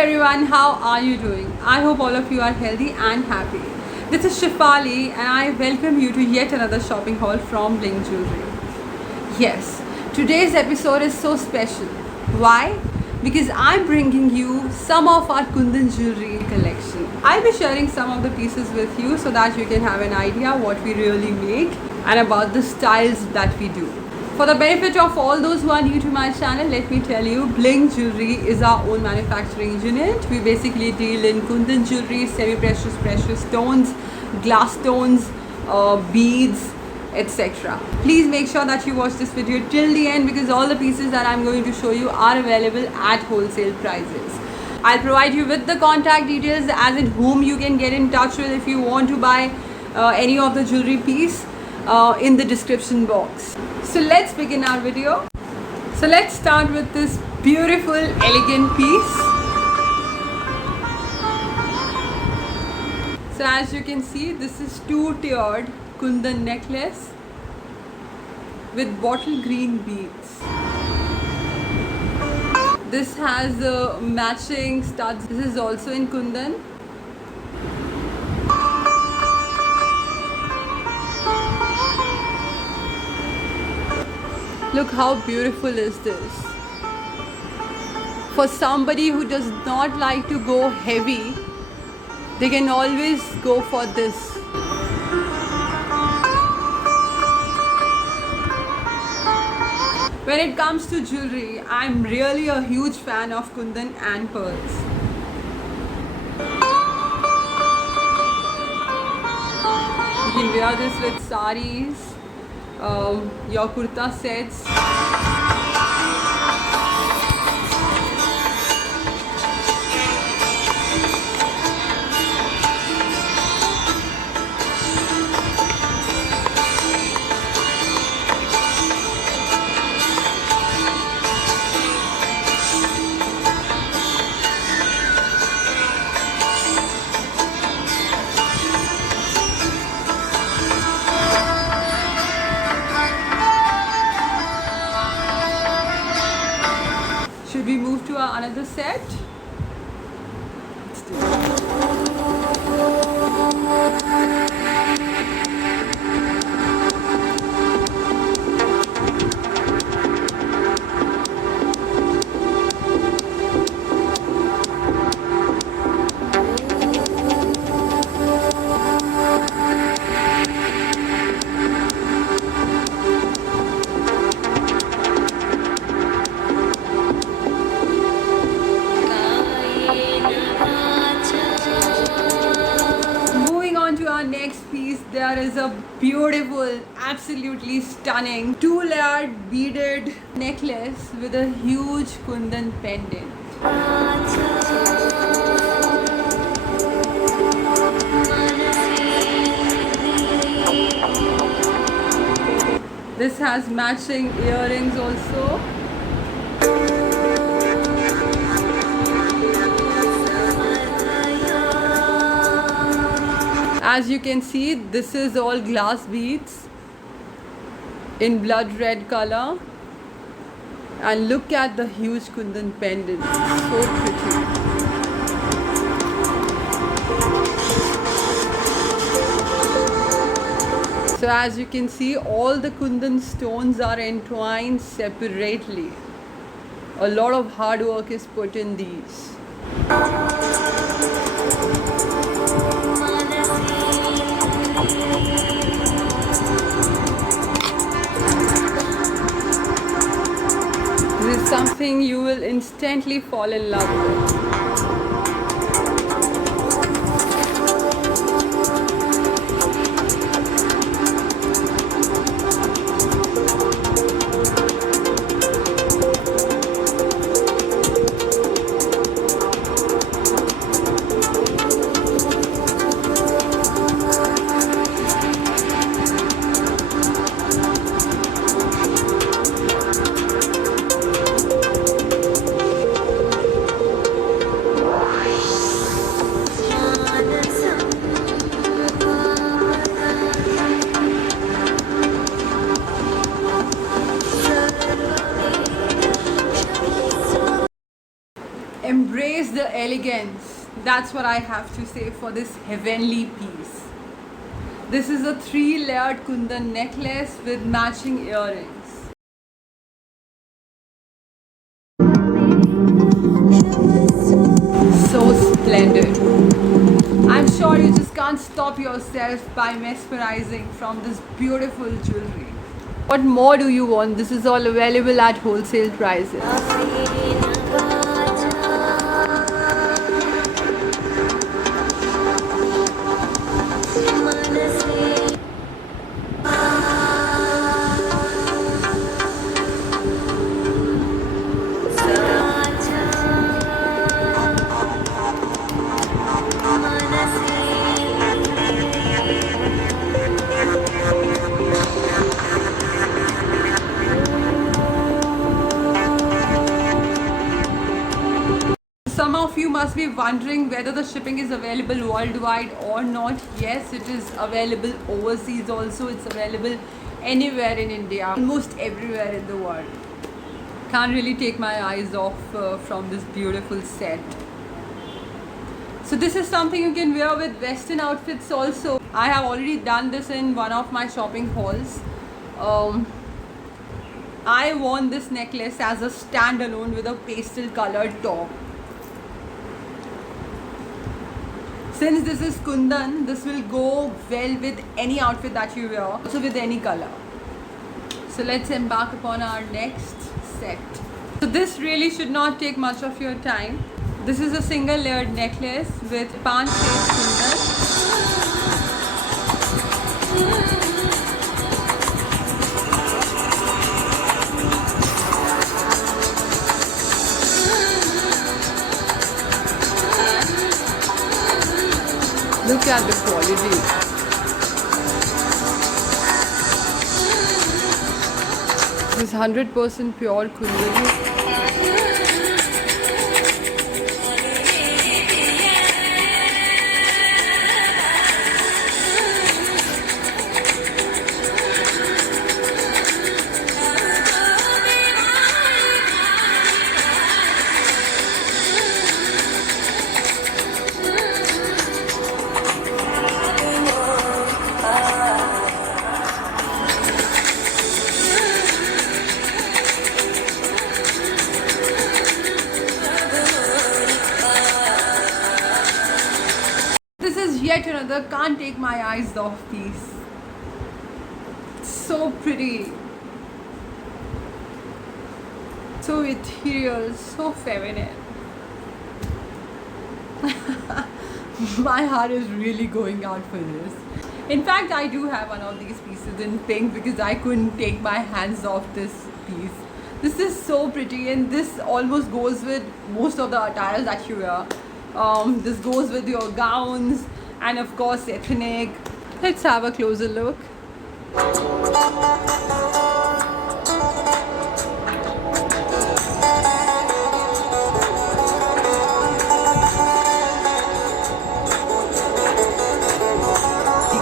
everyone, how are you doing? I hope all of you are healthy and happy. This is Shifali and I welcome you to yet another shopping haul from Bling Jewelry. Yes, today's episode is so special. Why? Because I'm bringing you some of our Kundan jewelry collection. I'll be sharing some of the pieces with you so that you can have an idea what we really make and about the styles that we do. For the benefit of all those who are new to my channel, let me tell you, Bling Jewelry is our own manufacturing unit. We basically deal in Kundan jewelry, semi-precious, precious stones, glass stones, beads, etc. Please make sure that you watch this video till the end because all the pieces that I'm going to show you are available at wholesale prices. I'll provide you with the contact details as in whom you can get in touch with if you want to buy any of the jewelry piece in the description box. So let's begin our video. So let's start with this beautiful, elegant piece. So as you can see, this is two-tiered Kundan necklace with bottle green beads. This has matching studs. This is also in Kundan. Look how beautiful is this. For somebody who does not like to go heavy, they can always go for this. When it comes to jewelry, I'm really a huge fan of Kundan and pearls. You can wear this with saris, your kurta sets. Should we move to another set? Let's do it. Next piece, there is a beautiful, absolutely stunning two-layered beaded necklace with a huge Kundan pendant. This has matching earrings also. As you can see, this is all glass beads in blood red color. And look at the huge Kundan pendant. So pretty. So as you can see, all the Kundan stones are entwined separately. A lot of hard work is put in these. This is something you will instantly fall in love with. elegance. That's what I have to say for this heavenly piece. This is a 3-layered kundan necklace with matching earrings. So splendid. I'm sure you just can't stop yourself by mesmerizing from this beautiful jewelry. What more do you want? This is all available at wholesale prices. Some of you must be wondering whether the shipping is available worldwide or not. Yes, it is available overseas also. It's available anywhere in India, almost everywhere in the world. Can't really take my eyes off from this beautiful set. So this is something you can wear with western outfits also. I have already done this in one of my shopping hauls. I worn this necklace as a standalone with a pastel colored top. Since this is kundan, this will go well with any outfit that you wear, also with any color. So let's embark upon our next set. So this really should not take much of your time. This is a single layered necklace with pan shaped kundan. Look at the quality. This is 100% pure kundan. This is yet another can't take my eyes off piece. So pretty, so ethereal, so feminine. My heart is really going out for this. In fact, I do have one of these pieces in pink because I couldn't take my hands off this piece. This is so pretty, and this almost goes with most of the attires that you wear. This goes with your gowns and of course ethnic. Let's have a closer look.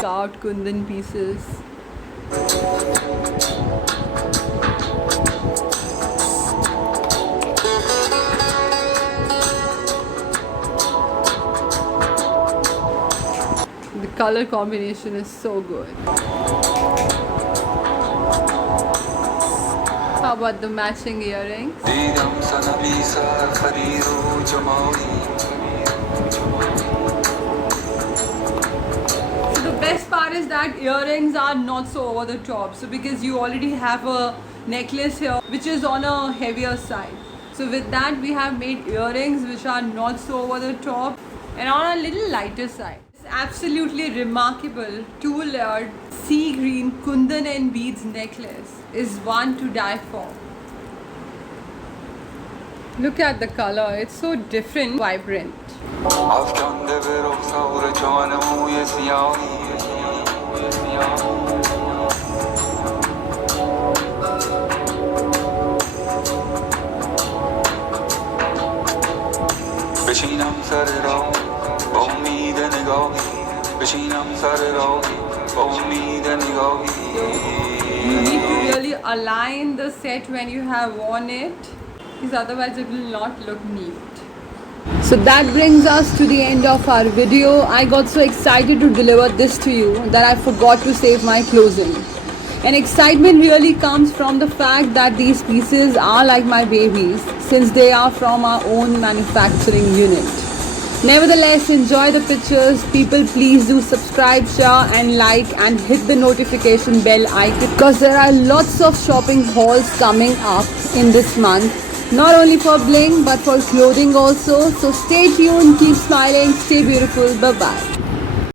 Carved kundan pieces. The color combination is so good. How about the matching earrings? Best part is that earrings are not so over the top. So because you already have a necklace here which is on a heavier side, so with that we have made earrings which are not so over the top and on a little lighter side. It's absolutely remarkable 2-layered sea green kundan and beads necklace is one to die for. Look at the color, it's so different, vibrant. You need to really align the set when you have worn it, because otherwise it will not look neat. So that brings us to the end of our video. I got so excited to deliver this to you that I forgot to save my closing. And excitement really comes from the fact that these pieces are like my babies since they are from our own manufacturing unit. Nevertheless, enjoy the pictures. People, please do subscribe, share and like and hit the notification bell icon because there are lots of shopping hauls coming up in this month. Not only for bling but for clothing also. So stay tuned, keep smiling, stay beautiful. Bye bye.